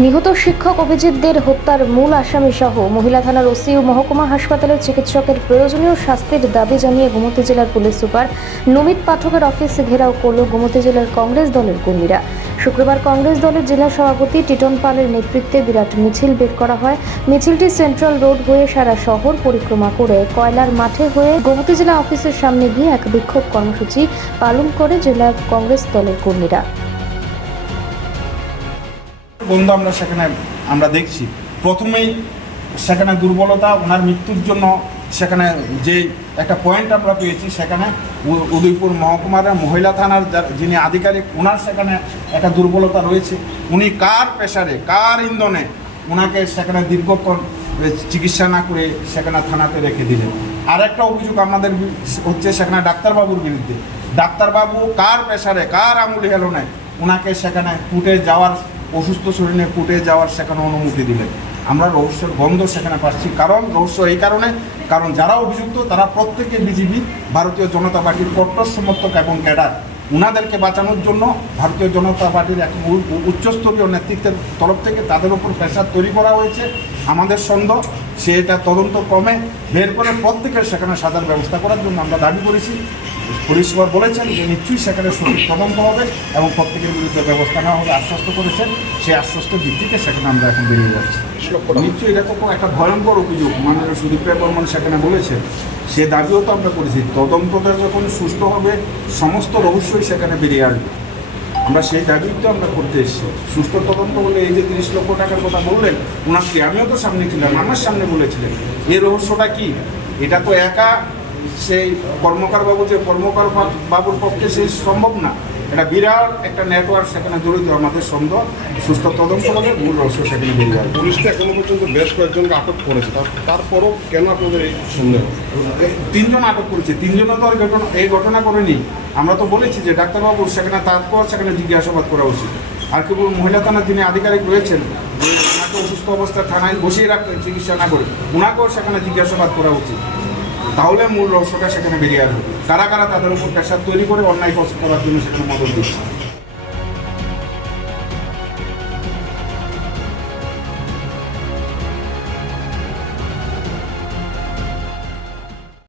নিহত শিক্ষক অভিজিৎদের হত্যার মূল আসামি সহ মহিলা থানার ওসি ও মহকুমা হাসপাতালের চিকিৎসকের প্রয়োজনীয় শাস্তির দাবি জানিয়ে গোমতী জেলার পুলিশ সুপার নমিত পাঠকের অফিস ঘেরাও করল গোমতী জেলার কংগ্রেস দলের কর্মীরা। শুক্রবার কংগ্রেস দলের জেলা সভাপতি টিটন পালের নেতৃত্বে বিরাট মিছিল বের করা হয়। মিছিলটি সেন্ট্রাল রোড হয়ে সারা শহর পরিক্রমা করে কয়লার মাঠে হয়ে গোমতী জেলা অফিসের সামনে গিয়ে এক বিক্ষোভ কর্মসূচি পালন করে জেলা কংগ্রেস দলের কর্মীরা। বন্ধু আমরা সেখানে, আমরা দেখছি। প্রথমেই সেখানে দুর্বলতা, ওনার মৃত্যুর জন্য সেখানে যে একটা পয়েন্ট আমরা পেয়েছি, সেখানে উদয়পুর মহকুমার মহিলা থানার যিনি আধিকারিক, ওনার সেখানে একটা দুর্বলতা রয়েছে। উনি কার প্রেশারে কার ইন্ধনে ওনাকে সেখানে দীর্ঘক্ষণ চিকিৎসা না করে সেখানে থানাতে রেখে দিলেন। আর একটা অভিযোগ আমাদের হচ্ছে সেখানে ডাক্তারবাবুর বিরুদ্ধে। ডাক্তারবাবু কার প্রেশারে কার আঙুলি হেলনে ওনাকে সেখানে কুটে যাওয়ার অসুস্থ শরীরে ফুটে যাওয়ার সেখানে অনুমতি দিলেন। আমরা রহস্যের গন্ধ সেখানে পাচ্ছি। কারণ রহস্য এই কারণে, কারণ যারা অভিযুক্ত, তারা প্রত্যেকে বিজেপি ভারতীয় জনতা পার্টির কট্টর সমর্থক এবং ক্যাডার। উনাদেরকে বাঁচানোর জন্য ভারতীয় জনতা পার্টির এক উচ্চস্তরীয় নেতৃত্বের তরফ থেকে তাদের উপর প্রেশার তৈরি করা হয়েছে। আমাদের সন্দেহ সে এটা তদন্ত ক্রমে বের করে প্রত্যেকের সেখানে সাজার ব্যবস্থা করার জন্য আমরা দাবি করেছি। পরিষেবা বলেছেন যে নিশ্চয়ই সেখানে সঠিক তদন্ত হবে এবং প্রত্যেকের বিরুদ্ধে ব্যবস্থা নেওয়া হবে আশ্বস্ত করেছেন। সেই আশ্বস্ত ভিত্তিতে সেখানে আমরা এখন বেরিয়ে যাচ্ছি। নিশ্চয়ই এটা তো একটা ভয়ঙ্কর অভিযোগ, মাননীয় সুদীপ রায় বর্মন সেখানে বলেছেন। সে দাবিও তো আমরা করেছি। তদন্তটা যখন সুস্থ হবে, সমস্ত রহস্যই সেখানে বেরিয়ে আসবে। আমরা সেই দাবি তো আমরা করতে এসেছি। সুস্থ তদন্ত বলে এই যে তিরিশ লক্ষ টাকার কথা বললেন ওনাকে আমিও তো সামনে ছিলাম আমার সামনে বলেছিলেন। এই রহস্যটা কি? এটা তো একা সেই কর্মকার বাবু যে কর্মকার বাবুর পক্ষে সেই সম্ভব না। এটা বিরাট একটা নেটওয়ার্ক সেখানে জড়িত আমাদের সন্দেহ সুস্থ তদন্ত হলে মূল রহস্য সেখানে বেরিয়ে আসবে। পুলিশ তো এখনও পর্যন্ত বেশ কয়েকজনকে আটক করেছে। তার- তারপরও কেন আপনাদের এই সন্দেহ? তিনজন আটক করেছে। তিনজনও তো আর ঘটনা এই ঘটনা করেনি। আমরা তো বলেছি যে ডাক্তারবাবু সেখানে তারপর সেখানে জিজ্ঞাসাবাদ করা উচিত। আর কেবল মহিলা থানার যিনি আধিকারিক রয়েছেন যে ওনাকে অসুস্থ অবস্থায় থানায় বসিয়ে রাখতে চিকিৎসা না করে ওনাকেও সেখানে জিজ্ঞাসাবাদ করা উচিত। তাহলে মূল রহস্যটা সেখানে বেরিয়ে আসবে। কারা কারা তাদের উপর প্রেশার তৈরি করে অন্যায় করার জন্য সেখানে মদত দিচ্ছে?